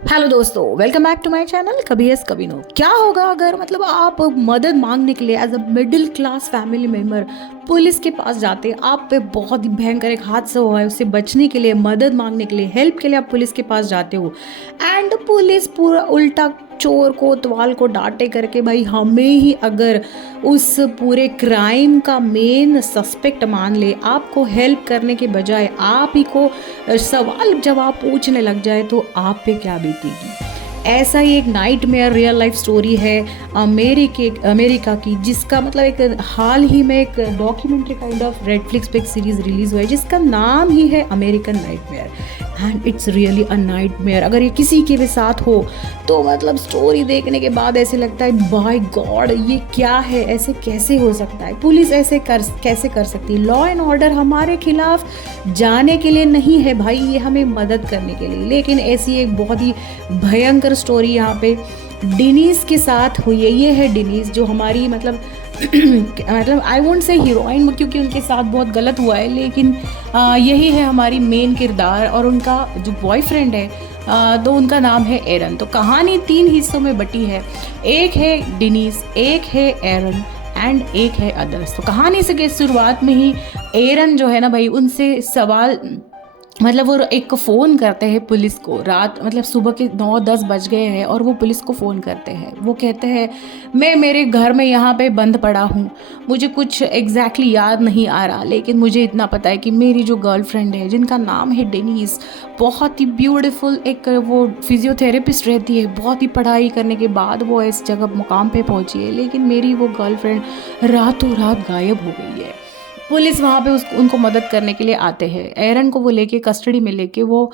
Hello दोस्तों, welcome back to my channel कभी yes कभी नो। क्या होगा अगर मतलब आप मदद मांगने के लिए as a middle class family member police के पास जाते। आप पे बहुत ही भयंकर एक हादसा हुआ है, उससे बचने के लिए, मदद मांगने के लिए, हेल्प के लिए आप पुलिस के पास जाते हो एंड पुलिस पूरा उल्टा चोर को कोतवाल को डांटे करके भाई हमें ही अगर उस पूरे क्राइम का मेन सस्पेक्ट मान ले, आपको हेल्प करने के बजाय आप ही को सवाल जवाब पूछने लग जाए तो आप पे क्या बीतेगी। ऐसा ही एक नाइटमेयर रियल लाइफ स्टोरी है अमेरिका की, जिसका मतलब एक हाल ही में एक डॉक्यूमेंट्री काइंड ऑफ नेटफ्लिक्स पे एक सीरीज रिलीज हुआ है जिसका नाम ही है American nightmare and it's really a nightmare. अगर ये किसी के भी साथ हो तो मतलब स्टोरी देखने के बाद ऐसे लगता है बाय गॉड ये क्या है, ऐसे कैसे हो सकता है, पुलिस ऐसे कैसे कर सकती है। लॉ एंड ऑर्डर हमारे खिलाफ जाने के लिए नहीं है भाई, ये हमें मदद करने के लिए। लेकिन ऐसी एक बहुत ही भयंकर स्टोरी यहाँ पे डिनीज के साथ हुई है। ये है डिनीज जो हमारी मतलब मतलब आई वोंट से हीरोइन, क्योंकि उनके साथ बहुत गलत हुआ है, लेकिन यही है हमारी मेन किरदार और उनका जो बॉयफ्रेंड है तो उनका नाम है एरन। तो कहानी 3 हिस्सों में बटी है, एक है डिनीज, एक है एरन एंड एक है अदर्स। तो कहानी से के शुरुआत में ही एरन जो है ना भाई, उनसे सवाल मतलब वो एक फ़ोन करते हैं पुलिस को, रात मतलब सुबह के 9-10 बज गए हैं और वो पुलिस को फ़ोन करते हैं। वो कहते हैं मैं मेरे घर में यहाँ पे बंद पड़ा हूँ, मुझे कुछ एग्जैक्टली याद नहीं आ रहा, लेकिन मुझे इतना पता है कि मेरी जो गर्लफ्रेंड है जिनका नाम है डेनीस, बहुत ही ब्यूटीफुल एक वो फिजियोथेरेपिस्ट रहती है, बहुत ही पढ़ाई करने के बाद वो इस जगह मुकाम पे पहुँची है, लेकिन मेरी वो गर्लफ्रेंड रातों रात गायब हो गई है। पुलिस वहाँ पे उनको मदद करने के लिए आते हैं। एरन को वो लेके कस्टडी में लेके वो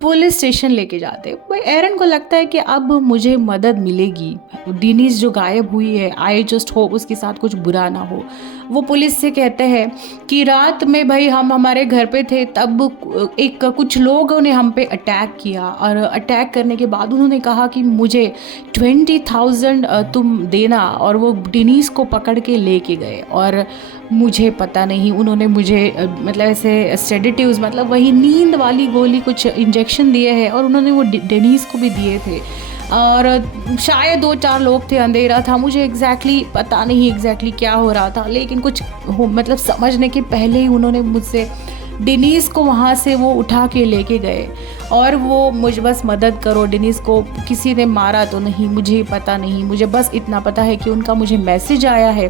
पुलिस स्टेशन लेके जाते हैं। भाई एरन को लगता है कि अब मुझे मदद मिलेगी, डिनीज जो गायब हुई है, आई जस्ट होप उसके साथ कुछ बुरा ना हो। वो पुलिस से कहते हैं कि रात में भाई हम हमारे घर पे थे, तब एक कुछ लोगों ने हम पे अटैक किया और अटैक करने के बाद उन्होंने कहा कि मुझे 20,000 तुम देना, और वो डिनीज को पकड़ के लेके गए। और मुझे पता नहीं, उन्होंने मुझे मतलब ऐसे सेडेटिव्स मतलब वही नींद वाली गोली कुछ इंजेक्शन दिए हैं और उन्होंने वो डेनीस को भी दिए थे। और शायद 2-4 लोग थे, अंधेरा था, मुझे एग्जैक्टली पता नहीं एग्जैक्टली क्या हो रहा था, लेकिन कुछ मतलब समझने के पहले ही उन्होंने मुझसे डिनीस को वहाँ से वो उठा के लेके गए और वो मुझे बस मदद करो, डिनीस को किसी ने मारा तो नहीं, मुझे पता नहीं, मुझे बस इतना पता है कि उनका मुझे मैसेज आया है,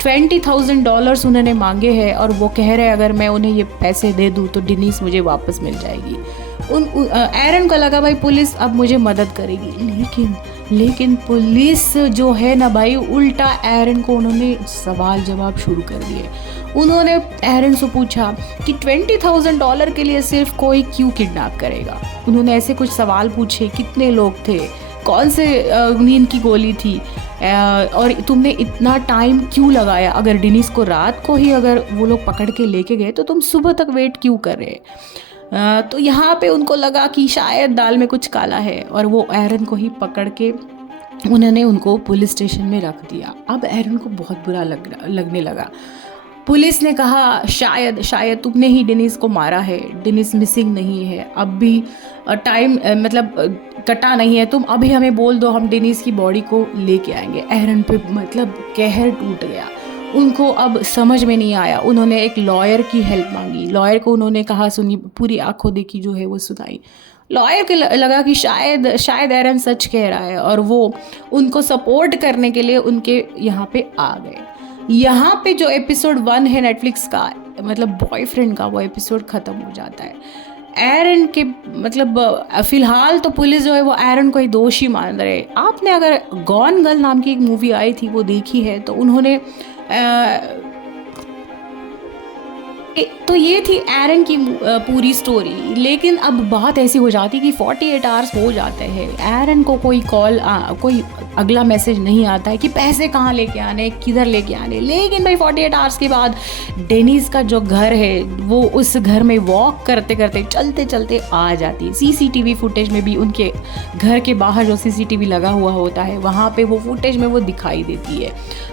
$20,000 उन्होंने मांगे हैं और वो कह रहे हैं अगर मैं उन्हें ये पैसे दे दूँ तो डिनीस मुझे वापस मिल जाएगी। एरन को लगा भाई पुलिस अब मुझे मदद करेगी, लेकिन पुलिस जो है ना भाई, उल्टा एरन को उन्होंने सवाल जवाब शुरू कर दिए। उन्होंने एरन से पूछा कि $20,000 के लिए सिर्फ कोई क्यों किडनैप करेगा। उन्होंने ऐसे कुछ सवाल पूछे, कितने लोग थे, कौन से नींद की गोली थी, और तुमने इतना टाइम क्यों लगाया, अगर डिनीस को रात को ही अगर वो लोग पकड़ के लेके गए तो तुम सुबह तक वेट क्यों कर रहे। तो यहाँ पे उनको लगा कि शायद दाल में कुछ काला है और वो एरन को ही पकड़ के उन्होंने उनको पुलिस स्टेशन में रख दिया। अब एरन को बहुत बुरा लगने लगा। पुलिस ने कहा शायद तुमने ही डिनीस को मारा है, डिनीस मिसिंग नहीं है, अब भी टाइम मतलब कटा नहीं है, तुम अभी हमें बोल दो, हम डिनीस की बॉडी को लेके आएंगे। एरन पे मतलब कहर टूट गया, उनको अब समझ में नहीं आया। उन्होंने एक लॉयर की हेल्प मांगी, लॉयर को उन्होंने कहा सुनी, पूरी आंखों देखी जो है वो सुनाई। लॉयर के लगा कि शायद एरन सच कह रहा है और वो उनको सपोर्ट करने के लिए उनके यहाँ पे आ गए। यहाँ पे जो एपिसोड 1 है नेटफ्लिक्स का, मतलब बॉयफ्रेंड का, वो एपिसोड ख़त्म हो जाता है। एरन के मतलब फिलहाल तो पुलिस जो है वो एरन को ही दोषी मान रहे। आपने अगर गॉन गर्ल नाम की एक मूवी आई थी वो देखी है तो उन्होंने तो ये थी एरन की पूरी स्टोरी। लेकिन अब बात ऐसी हो जाती कि 48 आवर्स हो जाते हैं, एरन को कोई कॉल कोई अगला मैसेज नहीं आता है कि पैसे कहाँ लेके आने, किधर लेके आने। लेकिन भाई 48 आवर्स के बाद डेनिस का जो घर है वो उस घर में वॉक करते करते चलते चलते आ जाती है। सीसीटीवी फुटेज में भी उनके घर के बाहर जो सीसीटीवी लगा हुआ होता है वहाँ पे वो फुटेज में वो दिखाई देती है।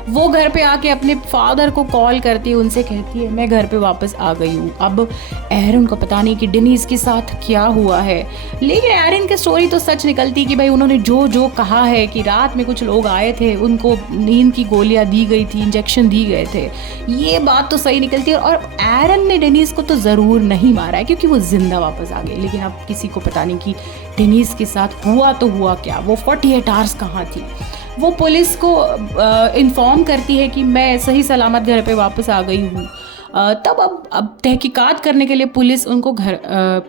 वो घर पे आके अपने फादर को कॉल करती है, उनसे कहती है मैं घर पे वापस आ गई हूँ। अब एरन को पता नहीं कि डेनिस के साथ क्या हुआ है, लेकिन एरन की स्टोरी तो सच निकलती कि भाई उन्होंने जो जो कहा है कि रात में कुछ लोग आए थे, उनको नींद की गोलियां दी गई थी, इंजेक्शन दी गए थे, ये बात तो सही निकलती है। और एरन ने डेनिस को तो ज़रूर नहीं मारा है क्योंकि वो जिंदा वापस आ गई, लेकिन अब किसी को पता नहीं कि डेनिस के साथ हुआ तो हुआ क्या, वो 48 आवर्स कहाँ थी। वो पुलिस को इन्फॉर्म करती है कि मैं सही सलामत घर पे वापस आ गई हूँ। तब अब तहकीकात करने के लिए पुलिस उनको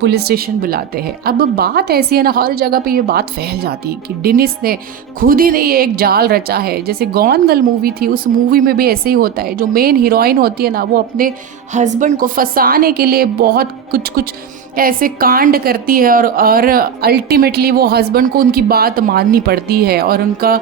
पुलिस स्टेशन बुलाते हैं। अब बात ऐसी है ना, हर जगह पे ये बात फैल जाती है कि डेनिस ने खुद ही ने ये एक जाल रचा है। जैसे गॉन गर्ल मूवी थी, उस मूवी में भी ऐसे ही होता है। जो मेन हीरोइन होती है ना, वो अपने हस्बैंड को फंसाने के लिए बहुत कुछ ऐसे कांड करती है और अल्टीमेटली वो हस्बैंड को उनकी बात माननी पड़ती है। और उनका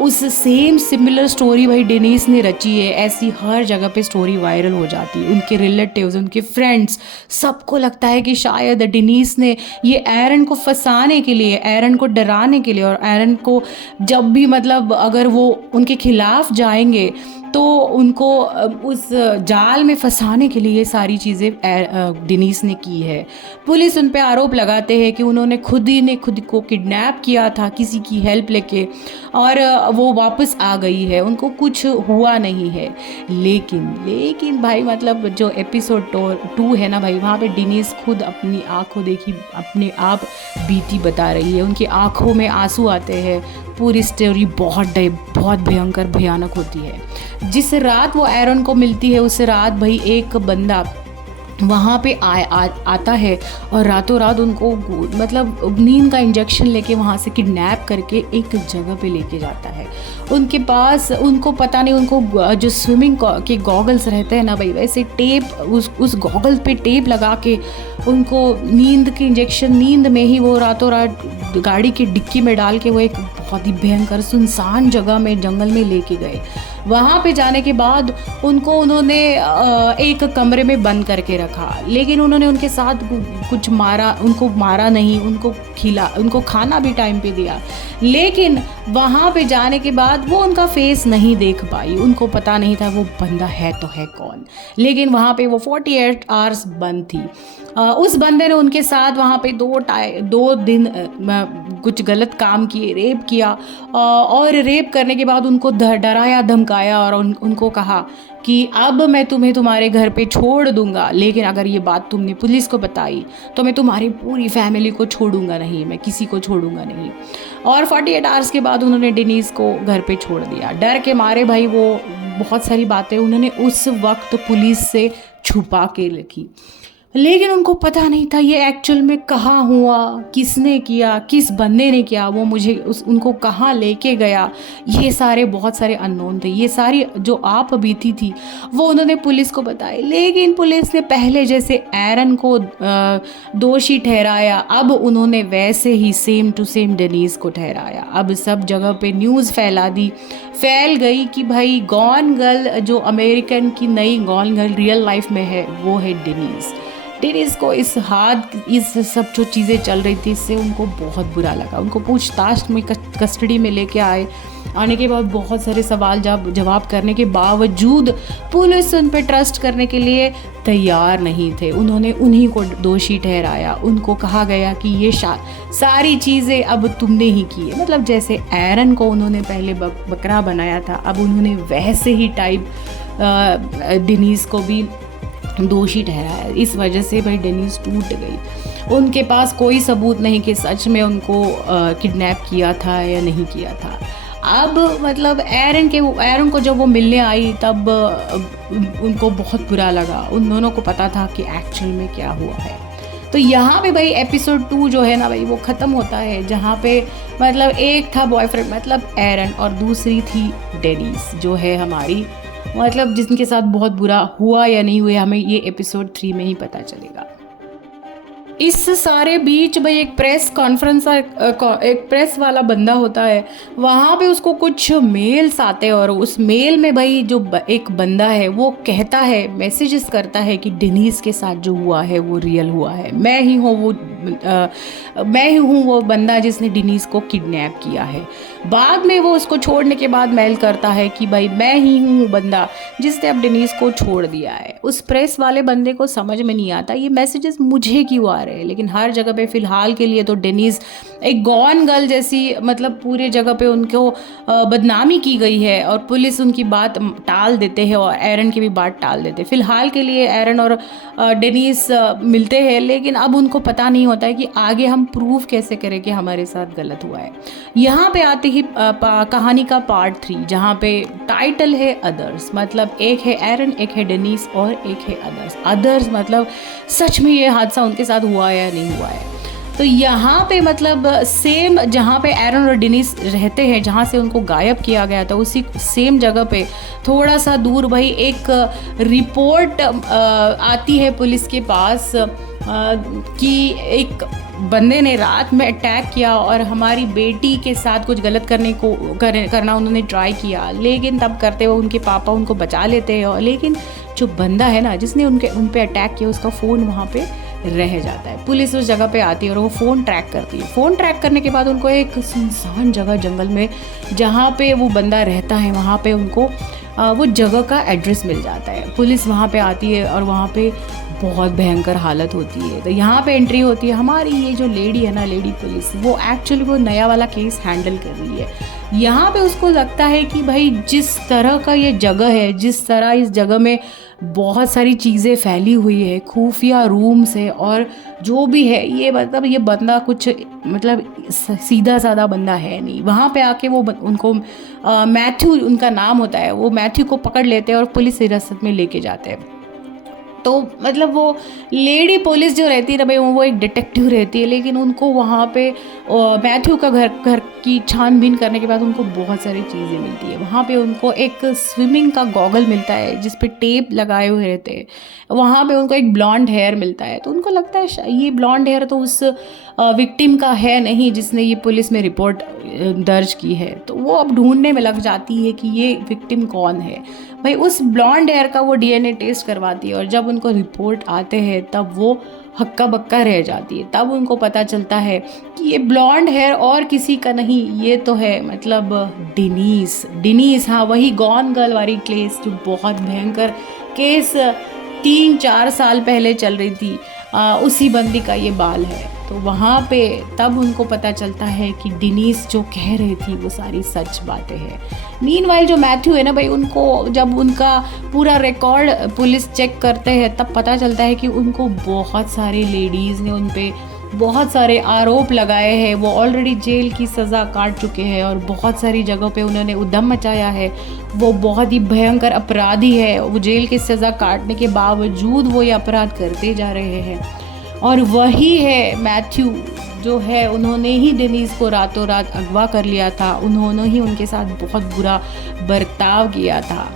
उस सेम सिमिलर स्टोरी भाई डेनिस ने रची है। ऐसी हर जगह पे स्टोरी वायरल हो जाती है। उनके रिलेटिव्स, उनके फ्रेंड्स, सबको लगता है कि शायद डेनिस ने ये एरन को फंसाने के लिए, एरन को डराने के लिए, और एरन को जब भी मतलब अगर वो उनके खिलाफ जाएंगे तो उनको उस जाल में फंसाने के लिए ये सारी चीज़ें डेनिस ने की है। पुलिस उन पे आरोप लगाते हैं कि उन्होंने खुद को किडनैप किया था किसी की हेल्प लेके, और वो वापस आ गई है, उनको कुछ हुआ नहीं है। लेकिन भाई मतलब जो एपिसोड 2 है ना भाई, वहाँ पे डेनिस खुद अपनी आंखों देखी अपने आप बीती बता रही है। उनकी आंखों में आंसू आते हैं। पूरी स्टोरी बहुत भयंकर भयानक होती है। जिस रात वो एरन को मिलती है, उस रात भाई एक बंदा वहाँ पे आता है और रातों रात उनको मतलब नींद का इंजेक्शन लेके वहाँ से किडनैप करके एक जगह पे लेके जाता है। उनके पास, उनको पता नहीं, उनको जो स्विमिंग के गॉगल्स रहते हैं ना भाई, वैसे टेप उस गॉगल पे टेप लगा के उनको नींद के इंजेक्शन, नींद में ही वो रातों रात गाड़ी की डिक्की में डाल के वो एक बहुत ही भयंकर सुनसान जगह में, जंगल में लेके गए। वहाँ पे जाने के बाद उन्होंने एक कमरे में बंद करके रखा, लेकिन उन्होंने उनके साथ उनको मारा नहीं, उनको खाना भी टाइम पे दिया। लेकिन वहाँ पे जाने के बाद वो उनका फेस नहीं देख पाई। उनको पता नहीं था वो बंदा है तो है कौन। लेकिन वहाँ पे वो 48 आवर्स बंद थी। उस बंदे ने उनके साथ वहाँ पे 2 दिन कुछ गलत काम किए, रेप किया, और रेप करने के बाद उनको डराया धमकाया और उनको कहा कि अब मैं तुम्हें तुम्हारे घर पे छोड़ दूंगा, लेकिन अगर ये बात तुमने पुलिस को बताई तो मैं तुम्हारी पूरी फैमिली को छोड़ूंगा नहीं, मैं किसी को छोड़ूंगा नहीं। और 48 आवर्स के बाद उन्होंने डेनिस को घर पे छोड़ दिया। डर के मारे भाई वो बहुत सारी बातें उन्होंने उस वक्त पुलिस से छुपा के रखी, लेकिन उनको पता नहीं था ये एक्चुअल में कहाँ हुआ, किसने किया, किस बंदे ने किया, वो उनको कहाँ लेके गया। ये बहुत सारे अननोन थे। ये सारी जो आप बीती थी वो उन्होंने पुलिस को बताई, लेकिन पुलिस ने पहले जैसे एरन को दोषी ठहराया, अब उन्होंने वैसे ही सेम टू सेम डेनिस को ठहराया। अब सब जगह पे न्यूज़ फैल गई कि भाई गॉन गर्ल, जो अमेरिकन की नई गॉन गर्ल रियल लाइफ में है, वो है डेनिस को इस सब जो चीज़ें चल रही थी, इससे उनको बहुत बुरा लगा। उनको पूछताछ में कस्टडी में लेके आने के बाद बहुत सारे सवाल जवाब करने के बावजूद पुलिस उन पे ट्रस्ट करने के लिए तैयार नहीं थे। उन्होंने उन्हीं को दोषी ठहराया। उनको कहा गया कि ये सारी चीज़ें अब तुमने ही की है। मतलब जैसे एरन को उन्होंने पहले बकरा बनाया था, अब उन्होंने वैसे ही टाइप डेनिस को भी दोषी ठहराया। इस वजह से भाई डेनिस टूट गई। उनके पास कोई सबूत नहीं कि सच में उनको किडनैप किया था या नहीं किया था। अब मतलब एरन को जब वो मिलने आई तब उनको बहुत बुरा लगा। उन दोनों को पता था कि एक्चुअल में क्या हुआ है। तो यहाँ पे भाई एपिसोड 2 जो है ना भाई, वो ख़त्म होता है, जहाँ पे मतलब एक था बॉयफ्रेंड मतलब एरन, और दूसरी थी डेनिस जो है हमारी, मतलब जिनके साथ बहुत बुरा हुआ या नहीं हुआ हमें ये एपिसोड 3 में ही पता चलेगा। इस सारे बीच भाई एक प्रेस कॉन्फ्रेंस, एक प्रेस वाला बंदा होता है, वहाँ पे उसको कुछ मेल्स आते हैं और उस मेल में भाई जो एक बंदा है वो कहता है, मैसेजेस करता है कि डेनिस के साथ जो हुआ है वो रियल हुआ है, मैं ही हूँ वो बंदा जिसने डेनिस को किडनैप किया है। बाद में वो उसको छोड़ने के बाद मेल करता है कि भाई मैं ही हूँ वो बंदा जिसने अब डेनिस को छोड़ दिया है। उस प्रेस वाले बंदे को समझ में नहीं आता ये मैसेजेस मुझे क्यों आ रहे हैं, लेकिन हर जगह पे फिलहाल के लिए तो डेनिस एक गॉन गर्ल जैसी, मतलब पूरे जगह पे उनको बदनामी की गई है और पुलिस उनकी बात टाल देते हैं और एरन की भी बात टाल देते हैं। फिलहाल के लिए एरन और डेनिस मिलते हैं, लेकिन अब उनको पता नहीं होता है कि आगे हम प्रूव कैसे करें कि हमारे साथ गलत हुआ है। यहाँ पे आते ही कहानी का पार्ट 3, जहाँ पे टाइटल है अदर्स, मतलब एक है एरन, एक है डेनिस और एक है अदर्स। अदर्स मतलब सच में ये हादसा उनके साथ हुआ या नहीं हुआ है। तो यहाँ पे मतलब सेम जहाँ पे एरन और डेनिस रहते हैं, जहाँ से उनको गायब किया गया था, उसी सेम जगह पे थोड़ा सा दूर भाई एक रिपोर्ट आती है पुलिस के पास कि एक बंदे ने रात में अटैक किया और हमारी बेटी के साथ कुछ गलत करना उन्होंने ट्राई किया, लेकिन तब करते हुए उनके पापा उनको बचा लेते हैं। लेकिन जो बंदा है ना जिसने उन पे अटैक किया, उसका फ़ोन वहाँ पे रह जाता है। पुलिस उस जगह पे आती है और वो फ़ोन ट्रैक करती है। फ़ोन ट्रैक करने के बाद उनको एक सुनसान जगह जंगल में जहाँ पे वो बंदा रहता है, वहाँ पे उनको वो जगह का एड्रेस मिल जाता है। पुलिस वहाँ पे आती है और वहाँ पे बहुत भयंकर हालत होती है। तो यहाँ पे एंट्री होती है हमारी ये जो लेडी है ना, लेडी पुलिस, वो एक्चुअली वो नया वाला केस हैंडल कर रही है। यहाँ पे उसको लगता है कि भाई जिस तरह का ये जगह है, जिस तरह इस जगह में बहुत सारी चीज़ें फैली हुई है, खुफिया रूम्स है और जो भी है, ये मतलब ये बंदा कुछ मतलब सीधा साधा बंदा है नहीं। वहाँ पे आके वो उनको मैथ्यू उनका नाम होता है, वो मैथ्यू को पकड़ लेते हैं और पुलिस हिरासत में लेके जाते हैं। तो मतलब वो लेडी पुलिस जो रहती है ना भाई, वो एक डिटेक्टिव रहती है, लेकिन उनको वहाँ पे मैथ्यू का घर की छानबीन करने के बाद उनको बहुत सारी चीज़ें मिलती है। वहाँ पे उनको एक स्विमिंग का गॉगल मिलता है जिस पे टेप लगाए हुए रहते हैं। वहाँ पे उनको एक ब्लॉन्ड हेयर मिलता है, तो उनको लगता है ये ब्लॉन्ड हेयर तो उस विक्टिम का है नहीं जिसने ये पुलिस में रिपोर्ट दर्ज की है। तो वो अब ढूंढने में लग जाती है कि ये विक्टिम कौन है। भाई उस ब्लॉन्ड हेयर का वो डीएनए टेस्ट करवाती है और जब उनको रिपोर्ट आते हैं तब वो हक्का बक्का रह जाती है। तब उनको पता चलता है कि ये ब्लॉन्ड हेयर और किसी का नहीं, ये तो है मतलब डेनिस, हाँ वही गॉन गर्ल वाली केस जो बहुत भयंकर केस 3-4 साल पहले चल रही थी, उसी बंदी का ये बाल है। तो वहाँ पे तब उनको पता चलता है कि डेनिस जो कह रही थी वो सारी सच बातें हैं। मीनवाइल जो मैथ्यू है ना भाई, उनको जब उनका पूरा रिकॉर्ड पुलिस चेक करते हैं तब पता चलता है कि उनको बहुत सारे लेडीज़ ने उन पे बहुत सारे आरोप लगाए हैं। वो ऑलरेडी जेल की सज़ा काट चुके हैं और बहुत सारी जगहों पे उन्होंने उद्यम मचाया है। वो बहुत ही भयंकर अपराधी है। वो जेल की सज़ा काटने के बावजूद वो ये अपराध करते जा रहे हैं। और वही है मैथ्यू जो है, उन्होंने ही डेनिस को रातों रात अगवा कर लिया था, उन्होंने ही उनके साथ बहुत बुरा बर्ताव किया था।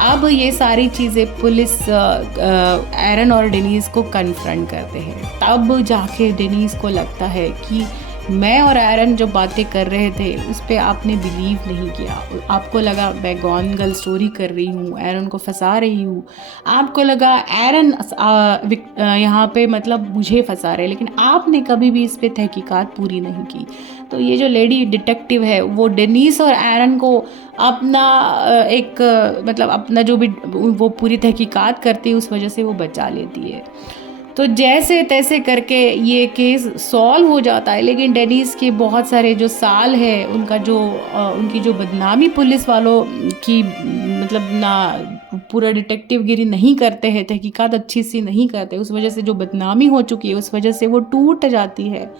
अब ये सारी चीज़ें पुलिस एरन और डेनिस को कन्फ्रंट करते हैं। तब जाके डेनिस को लगता है कि मैं और एरन जो बातें कर रहे थे उस पर आपने बिलीव नहीं किया। आपको लगा मैं गॉन गर्ल स्टोरी कर रही हूँ, एरन को फंसा रही हूँ। आपको लगा एरन यहाँ पे मतलब मुझे फंसा रहे, लेकिन आपने कभी भी इस पे तहकीकात पूरी नहीं की। तो ये जो लेडी डिटेक्टिव है वो डेनिस और एरन को अपना एक मतलब अपना जो भी वो पूरी तहकीकात करती है उस वजह से वो बचा लेती है। तो जैसे तैसे करके ये केस सॉल्व हो जाता है, लेकिन डेनिस के बहुत सारे जो साल है उनका जो उनकी जो बदनामी पुलिस वालों की मतलब ना पूरा डिटेक्टिव गिरी नहीं करते हैं, तहकीकात अच्छी सी नहीं करते, उस वजह से जो बदनामी हो चुकी है उस वजह से वो टूट जाती है।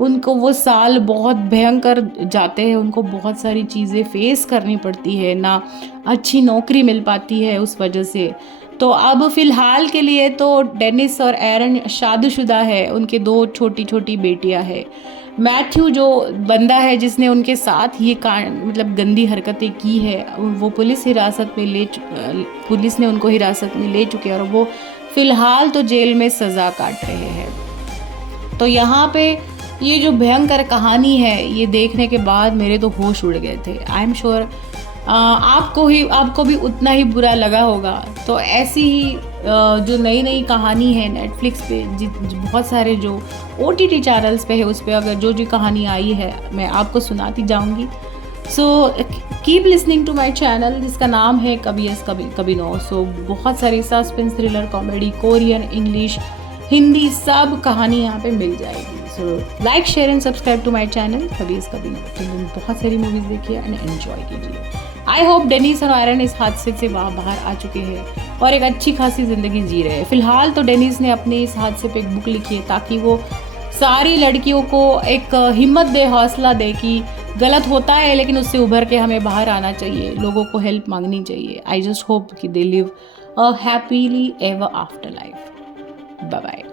उनको वो साल बहुत भयंकर जाते हैं, उनको बहुत सारी चीज़ें फेस करनी पड़ती है, ना अच्छी नौकरी मिल पाती है उस वजह से। तो अब फ़िलहाल के लिए तो डेनिस और एरन शादीशुदा है, उनके 2 छोटी छोटी बेटियां हैं। मैथ्यू जो बंदा है जिसने उनके साथ ये मतलब गंदी हरकतें की है, वो पुलिस ने उनको हिरासत में ले चुके हैं और वो फ़िलहाल तो जेल में सज़ा काट रहे हैं। तो यहाँ पे ये जो भयंकर कहानी है ये देखने के बाद मेरे तो होश उड़ गए थे। आई एम श्योर आपको भी उतना ही बुरा लगा होगा। तो ऐसी ही जो नई नई कहानी है नेटफ्लिक्स पे बहुत सारे जो OTT चैनल्स पे है उस पर अगर जो कहानी आई है मैं आपको सुनाती जाऊंगी। So keep listening to my channel जिसका नाम है कभी यस कभी नो। सो बहुत सारी suspense, thriller, comedy, Korean, English, Hindi सब कहानी यहाँ पे मिल जाएगी। So like, share and subscribe to my channel कभी यस कभी नो। बहुत सारी मूवीज़ देखिए एंड एंजॉय कीजिए। आई होप डेनिस और आयरन इस हादसे से बाहर आ चुके हैं और एक अच्छी खासी ज़िंदगी जी रहे हैं। फिलहाल तो डेनिस ने अपने इस हादसे पे एक बुक लिखी है ताकि वो सारी लड़कियों को एक हिम्मत दे, हौसला दे कि गलत होता है लेकिन उससे उभर के हमें बाहर आना चाहिए, लोगों को हेल्प मांगनी चाहिए। आई जस्ट होप कि they live a happily ever after life. Bye bye.